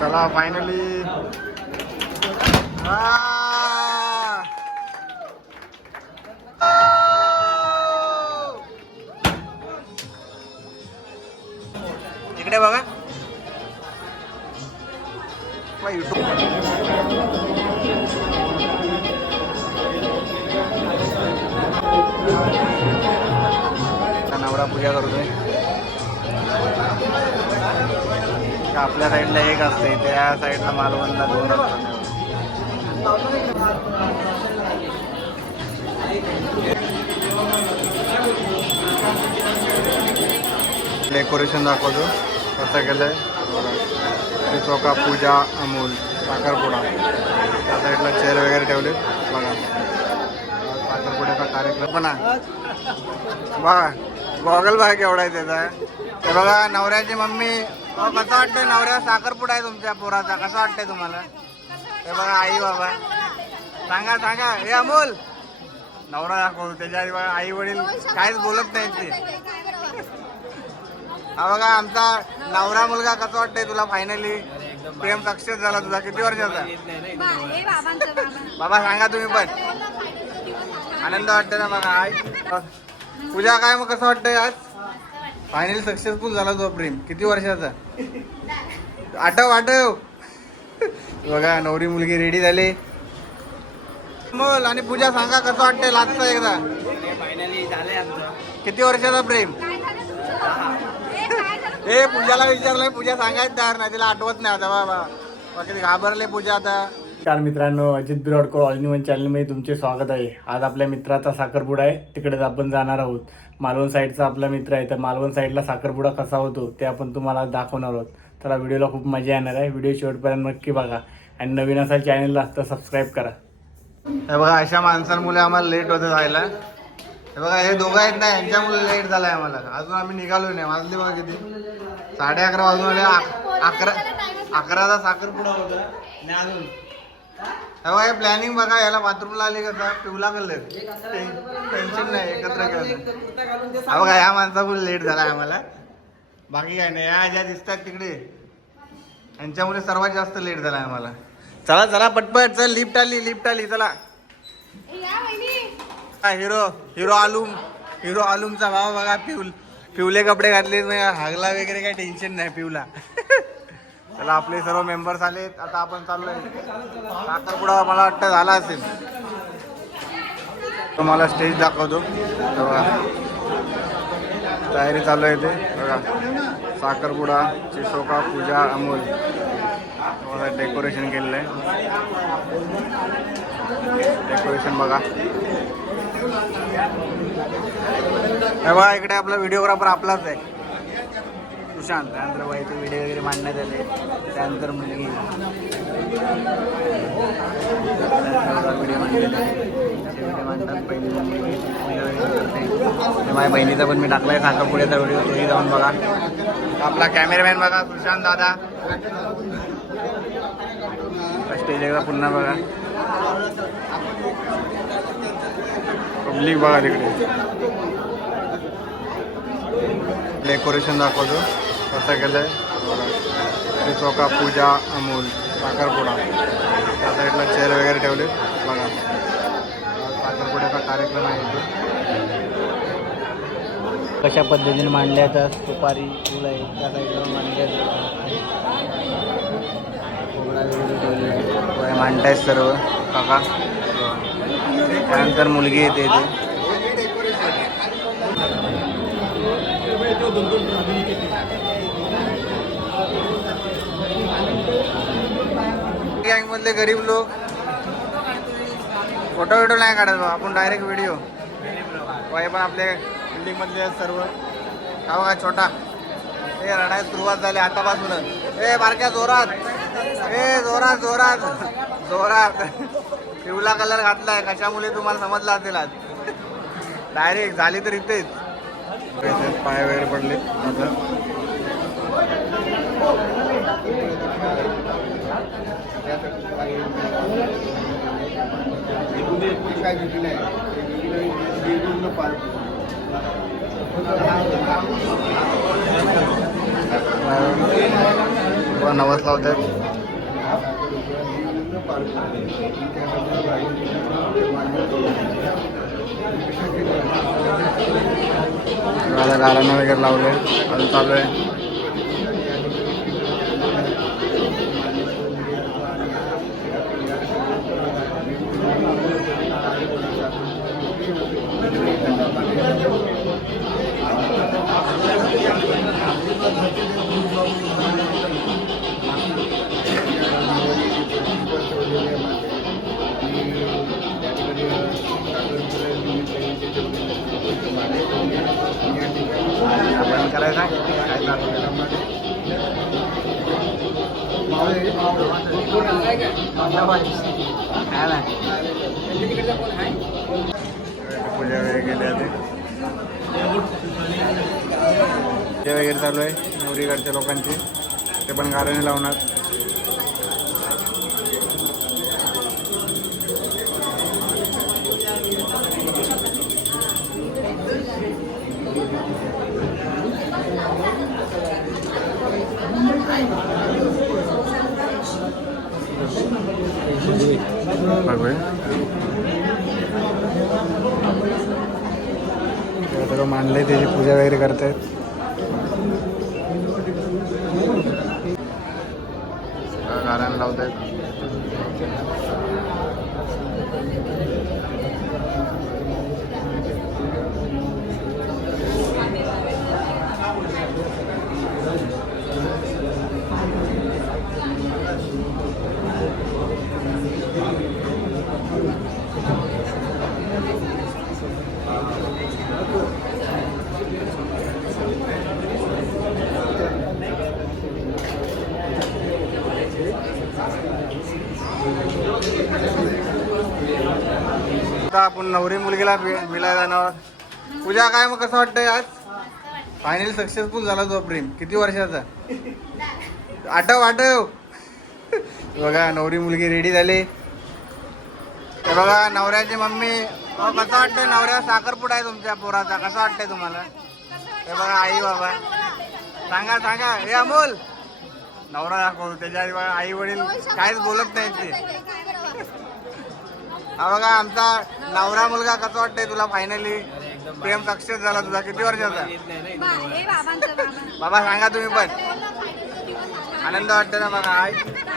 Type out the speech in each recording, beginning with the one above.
चला फायनली इकडे बघा नवरा पूजा करतोय. आपल्या साईडला एक असते, त्या साईडला मालवणला 2 असतात. डेकोरेशन दाखवतो कसं केलंय. चौका पूजा अमूल साखरपुडा, त्या साईडला चेअर वगैरे ठेवले बघा. साखरपुड्याचा कार्यक्रम पण आहे बघा. गॉगल बघा केवढा आहे त्याचा. ते बघा नवऱ्याची मम्मी. कसं वाटतंय नवऱ्या साखरपुडा आहे तुमच्या पोराचा, कसं वाटतंय तुम्हाला? हे बघा आई बाबा सांगा सांगा. हे अमोल नवरा दाखवतो त्याच्या आई बघा. आई वडील काहीच बोलत नाहीत ते. हा बघा आमचा नवरा मुलगा. कसं वाटतंय तुला फायनली प्रेम सक्सेस झाला तुझा? किती वर्षाचा बाबा सांगा तुम्ही पण. आनंद वाटतंय ना बघा. आई पूजा काय मग कसं वाटतंय आज फायनली सक्सेसफुल झाला तुझा प्रेम? किती वर्षाचा? आठव आठव. बघा नवरी मुलगी रेडी झाली. मोल आणि पूजा सांगा कसं वाटतंय लागतं एकदा? फायनली झालंय आमचं. किती वर्षाचा प्रेम? हे पूजाला विचारलंय, पूजा सांगायच तयार नाही, तिला आठवत नाही आता बाबा. बाकी घाबरले पूजा आता. नमस्कार मित्रांनो, अजित बिराडकर ऑल इन वन चॅनलमध्ये तुमचे स्वागत आहे. आज आपल्या मित्राचा साखरपुडा आहे, तिकडेच आपण जाणार आहोत. मालवण साईडचा आपला मित्र आहे, तर मालवण साईडला साखरपुडा कसा होतो ते आपण तुम्हाला दाखवणार आहोत. तर व्हिडिओला खूप मजा येणार आहे. व्हिडिओ शेवटपर्यंत नक्की बघा आणि नवीन असाल चॅनलला तर सबस्क्राईब करा. हे बघा अशा माणसांमुळे आम्हाला लेट होतं जायला. हे बघा हे दोघं आहेत ना, यांच्यामुळे लेट झालाय आम्हाला. अजून आम्ही निघालो नाही. वाजले बघा किती, 11:30 वाजून आले. 11चा साखरपुडा होता आणि अजून हे बघा हे प्लॅनिंग बघा. याला बाथरूमला आले कसं पिवला कलर, टेन्शन नाही, एकत्र केलं. हा बघा या माणसामुळे लेट झालाय आम्हाला, बाकी काय नाही. या ज्या दिसतात तिकडे यांच्यामुळे सर्वात जास्त लेट झालाय आम्हाला. चला चला पटपट चल. लिफ्ट आली चला. हिरो आलूमचा भाव बघा. पिवले कपडे घातले, हागला वगैरे काही टेन्शन नाही पिवला. चला आपले सर्व मेंबर्स आलेत. आता आपण चाललोय साखरपुडा. मला वाटतं झाला असेल. तुम्हाला स्टेज दाखवतो बघा. तयारी चालू आहे ते बघा. साखरपुडा चिसोका पूजा अमोल डेकोरेशन केलेलं आहे. डेकोरेशन बघा. बघा इकडे आपला व्हिडिओग्राफर आपलाच आहे सुशांत. त्यानंतर व्हायचे व्हिडिओ वगैरे मांडण्यात आले. त्यानंतर मुलगी व्हिडिओ मांडतात. माझ्या बहिणीचा पण मी टाकलाय साखरपुड्याचा व्हिडिओ, तोही जाऊन बघा. आपला कॅमेरामॅन बघा सुशांत दादा. स्टेज एकदा पुन्हा बघा. पब्लिक बघा तिकडे. डेकोरेशन दाखवतो कसं केलंय. चौका पूजा अमूल साखरपुडा, त्या साईडला चेअर वगैरे ठेवले बघा. साखरपुड्याचा कार्यक्रम आहे. कशा पद्धतीने मांडल्याचा सुपारी फुल आहे त्या साईडला मांडतायत सर्व काका. त्यानंतर मुलगी येते इथे. गँग मधले गरीब लोक फोटो नाही काढत आपण, डायरेक्ट व्हिडिओ. पण आपल्या बिल्डिंग मधले सर्व. हा बघा छोटा हे रडायला सुरुवात झाली आतापासूनच. ए बारक्या जोरात, जोरात जोरात जोरात. पिवला कलर घातलाय कशामुळे तुम्हाला समजला असेल. आज डायरेक्ट झाली तर इथेच. पाय वगैरे पडले. नवस लावतात. आता गारांना वगैरे लावले अजून चालू आहे. आपण करायचं काय चालू पूजा वगैरे केली जाते. पूजा वगैरे चालू आहे नवरीकडच्या लोकांची. ते पण गाराने लावणार. सर्व मांडले त्याची पूजा वगैरे करतायत. गारांना लावतायत. आता आपण नवरी मुलगीला मिळायला जाणार. पूजा काय मग कसं वाटतंय आज? फायनली सक्सेसफुल झाला तो प्रेम. किती वर्षाचा? आठव बघा नवरी मुलगी रेडी झाली. हे बघा नवऱ्याची मम्मी. कसं वाटतंय नवऱ्या? साखरपुडा आहे तुमच्या पोराचा. कसं वाटतंय तुम्हाला? हे बघा आई बाबा सांगा हे अमोल नवरा दाखव. त्याच्या आई वडील काहीच बोलत नाही ते. हा बघा आमचा नवरा मुलगा. कसं वाटतंय तुला? फायनली प्रेम सक्सेस झाला तुझा. किती वर्षाचा? बाबा सांगा तुम्ही पण. आनंद वाटतो ना बघा. आई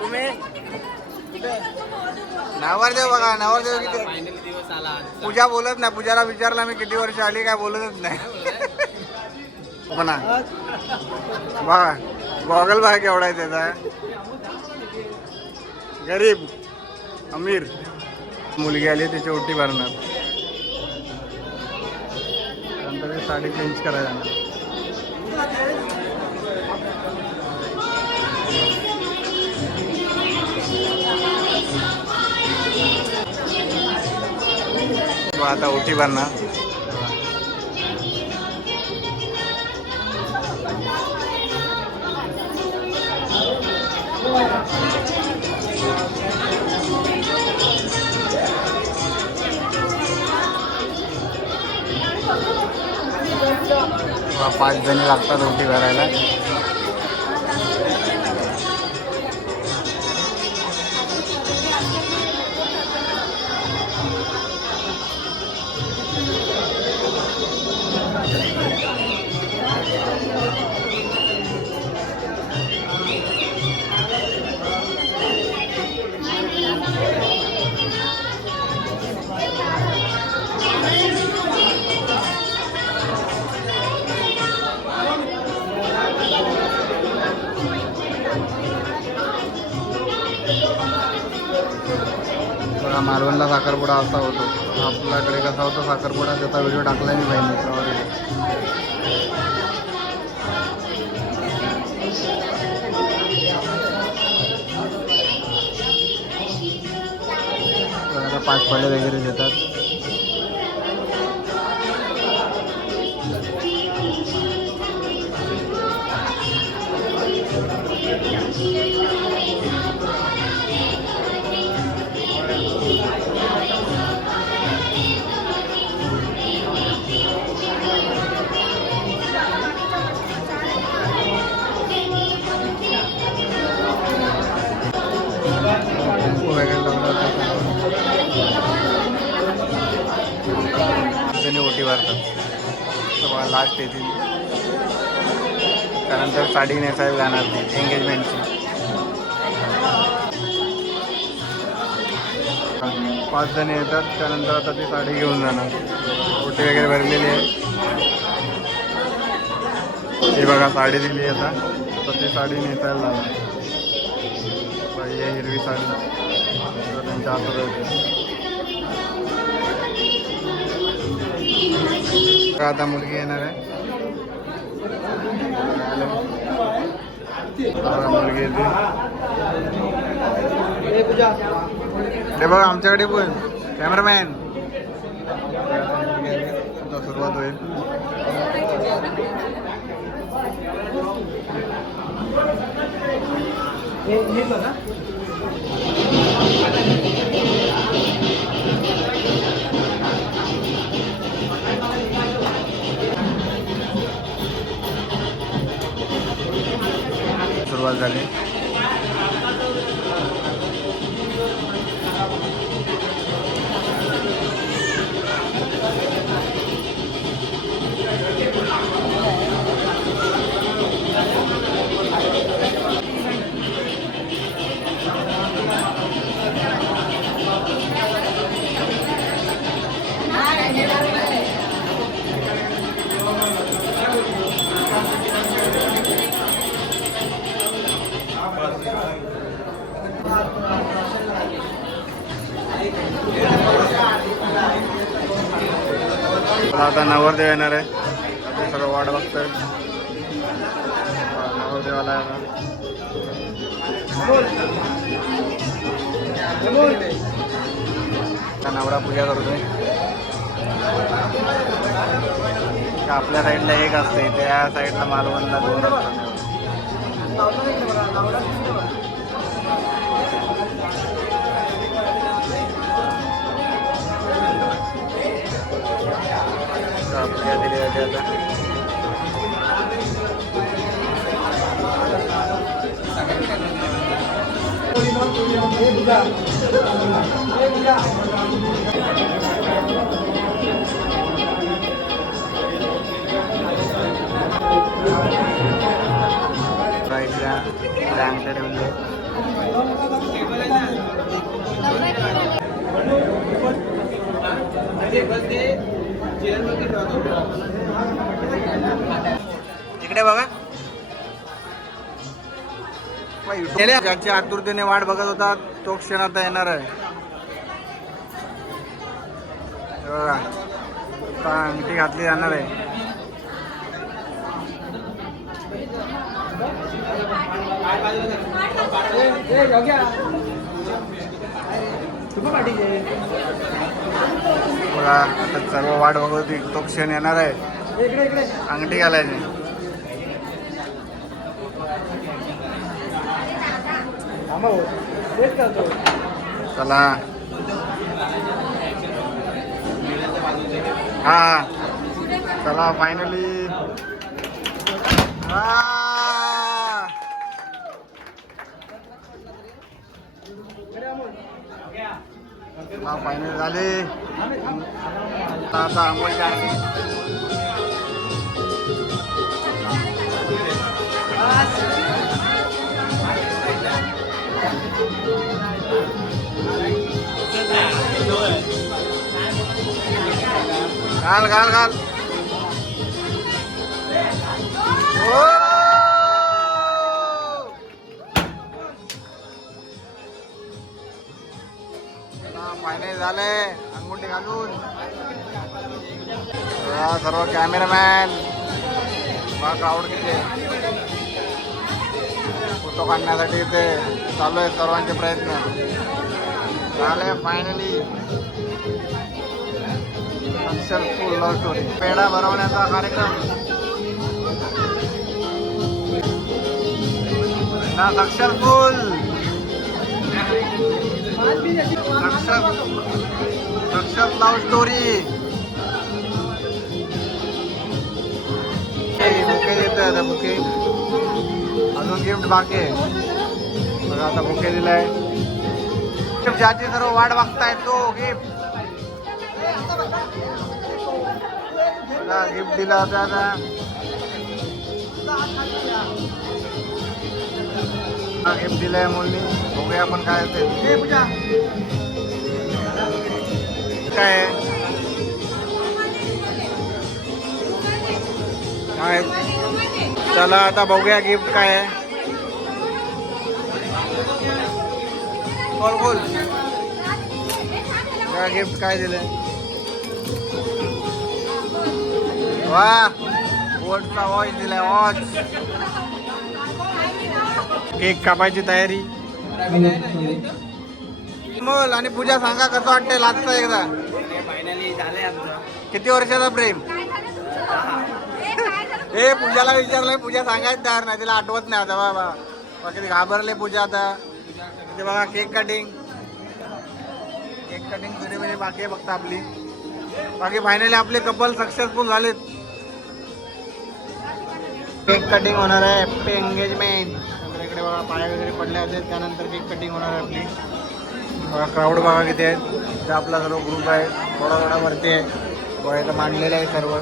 तुम्ही नवरदेव बघा नवरदेव किती. पूजा बोलत नाही. पूजाला विचारला मी किती वर्ष आली काय बोलतच नाही. बघा गॉगल बघा केवढा आहे त्याचा. गरीब अमीर. मुलगी आली त्याची ओटी भरणार. नंतर साडी चेंज करायला जाणार. आता ओटी भरणार. पाच जणी लागतात ओटी भरायला. मालवणला साखरपुडा असा होतो. आपल्याकडे कसा होतो साखरपुडा त्याचा व्हिडिओ टाकला मी बहिणीचा. आता 5 फळे वगैरे देतात. बघा लास्ट येतील. त्यानंतर साडी नेसायला जाणार ती एंगेजमेंटची. 5 जण येतात. त्यानंतर आता ती साडी घेऊन जाणार. ओटी वगैरे भरलेली आहे. ही बघा साडी दिली आता. तर ती साडी नेसायला जाणार. ही हिरवी साडी त्यांच्या हातात होती. आता मुलगी येणार आहे. मुलगी येते. हे बघ आमच्याकडे पण कॅमेरामॅन. सुरुवात होईल. सुरुवात झाली. आता नवरदेव येणार आहे. ते सगळं वाट बघतोय. नवरदेवाला येणार. नवरा पूजा करतोय. आपल्या साईडला एक असते, त्या साईडला मालवणला 2 असतात. पूजा दिली जाते आता. इकडे बघा. ज्याची आतुरतेने वाट बघत होता तो क्षण आता येणार आहे. बघा आता अंगठी घातली जाणार आहे. बघा आता सर्व वाट बघत होती तो क्षण येणार आहे. अंगठी घालायची. चला हा चला फायनली फायनल झाले. आता आंघोळी आहे. घाल घाल घाल. फायनल झाले अंगुठी घालून. सर्व कॅमेरामॅन क्राऊड किती फोटो काढण्यासाठी इथे चालू आहे सर्वांचे प्रयत्न. झाले फायनली सक्सेसफुल लव्ह स्टोरी. पेढा भरवण्याचा कार्यक्रम successful. Success love story. Bouquet देतोय आता. बुके अजून गिफ्ट बाकी आहे. बघा आता बुके दिलाय. ज्याची सर्व वाट बघताय तो गिफ्ट. आता गिफ्ट दिला होता आता गिफ्ट दिलंय मुलगी. बघूया आपण काय असेल. काय आहे? काय चला आता बघूया गिफ्ट काय आहे. बोल बोल काय गिफ्ट काय दिलंय. वा वॉचचा वॉच दिलाय. वॉच केक कापायची तयारी. मोल आणि पूजा सांगा कसं वाटतंय लागतं एकदा. फायनली झालंय आमचं. किती वर्षाचा प्रेम. हे पूजाला विचारलंय. पूजा सांगायच तयार नाही. तिला आठवत नाही आता. बाबा किती घाबरले पूजा आता. ते बघा cake cutting. Cake cutting ceremony बाकी आहे फक्त आपली. बाकी फायनली आपले कपल सक्सेसफुल झालेत. केक कटिंग होणार आहे. Happy engagement. इकडे बघा पाया वगैरे पडले होते. त्यानंतर केक कटिंग होणार आहे आपली. बघा क्राऊड बघा किती आहेत. इथं आपला सर्व ग्रुप आहे. थोडा थोडा वरती आहे. बघा इथं मांडलेलं आहे सर्व.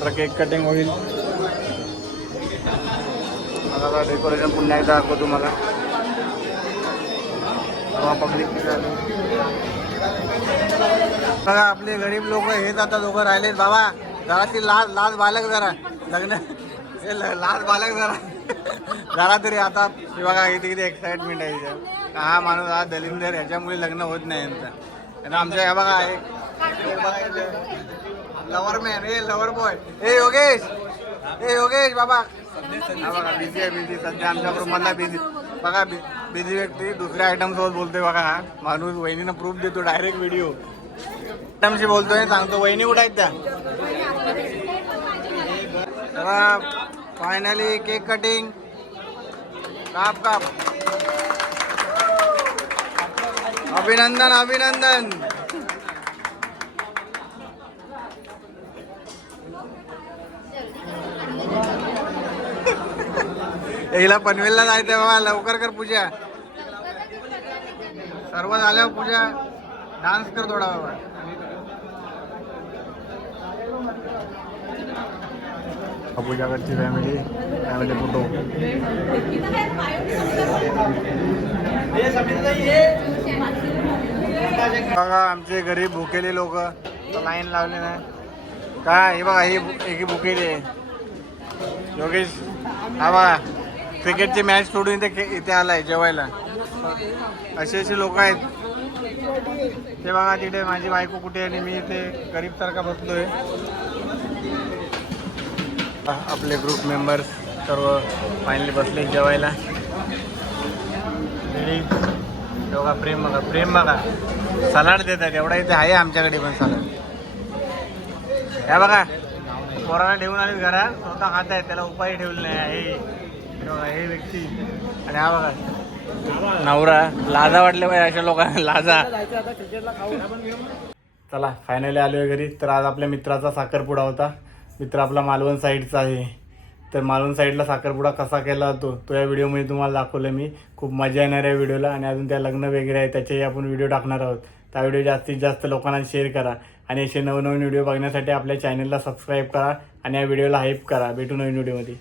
तर केक कटिंग होईल. आता डेकोरेशन पुन्हा एकदा दाखवतो तुम्हाला. पब्लिक बघा आपले गरीब लोक हेच आता दोघं राहिलेत. बाबा जराशी लाज बालक जरा लग्न लाज बालक जरा तरी आता बघा इथे किती एक्साइटमेंट आहे इथे. हा माणूस हा दलिंदर ह्याच्यामुळे लग्न होत नाही यांचं. आमच्या ह्या बघा आहे लवर मॅन. हे लवर बॉय. हे योगेश बाबा. हा बघा बिझी आहे. बिझी सध्या आमच्या ग्रुपमधला बिझी. बघा बिझी व्यक्ती दुसऱ्या आयटम सोबत बोलतोय. बघा हा माणूस वहिनीनं प्रूफ देतो डायरेक्ट व्हिडिओ आयटमशी बोलतोय. सांगतो वहिनी कुठं आहेत त्या. Finally cake cutting. काप अभिनंदन अभिनंदन. हिला पनवेलला जायचंय बाबा. लवकर कर पूजा. सर्व झाल्यावर पूजा डान्स कर थोडा बाबा. पूजाकडची फॅमिली फोटो. बघा आमचे गरीब भुकेले लोक लाईन लावले नाही काय. हे बघा ही भुकेली आहे. योगेश हा बघा क्रिकेटची मॅच सोडून इथे आलाय जेवायला. असे लोक आहेत. ते बघा तिथे माझी बायको कुठे आणि मी इथे गरीब सारखा बसलोय. आपले ग्रुप मेंबर्स सर्व फायनली बसले जेवायला. बघा प्रेम बघा सलाड देतात. एवढा इथे आहे आमच्याकडे पण सलाड. ह्या बघा पोराला ठेवून आले घरात स्वतः खात आहेत. त्याला उपाय ठेवले नाही. हे व्यक्ती आणि हा बघा नवरा. लाजा वाटले पाहिजे अशा लोकांना. लाजा. चला फायनली आलोय घरी. तर आज आपल्या मित्राचा साखरपुडा होता. मित्र आपला मालवण साईडचा आहे. तर मालवण साईडला साखरपुडा कसा केला तो या व्हिडिओमध्ये तुम्हाला दाखवलं मी. खूप मजा येणार आहे व्हिडिओला. आणि अजून त्या लग्न वगैरे आहे त्याचेही आपण व्हिडिओ टाकणार आहोत. त्या व्हिडिओ जास्तीत जास्त लोकांना शेअर करा. आणि असे नवनवीन व्हिडिओ बघण्यासाठी आपल्या चॅनलला सबस्क्राईब करा. आणि या व्हिडिओला हाईप करा. भेटू नवीन व्हिडिओमध्ये.